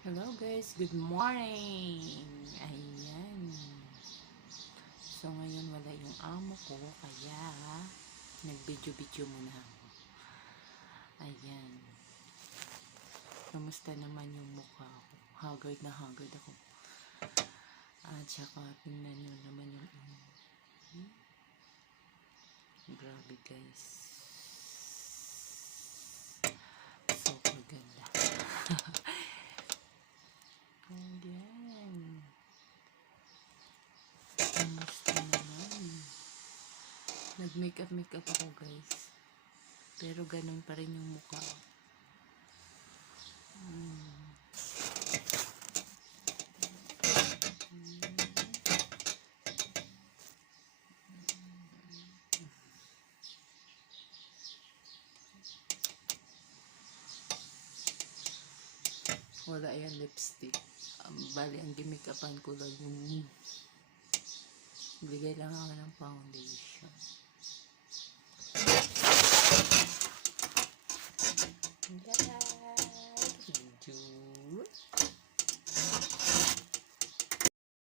Hello guys, good morning! Ayan. So ngayon wala yung amo ko, kaya nag-video-video muna ako. Ayan. Kamusta naman yung mukha ko? Haggard na haggard ako. At saka tingnan nyo naman yung grabe guys. So maganda. Ayan. Kamusta naman? Nag-makeup ako guys. Pero ganun pa rin yung mukha. Wala yan lipstick. Bali, ang gimikapan ko lang yung bigay lang ako ng foundation.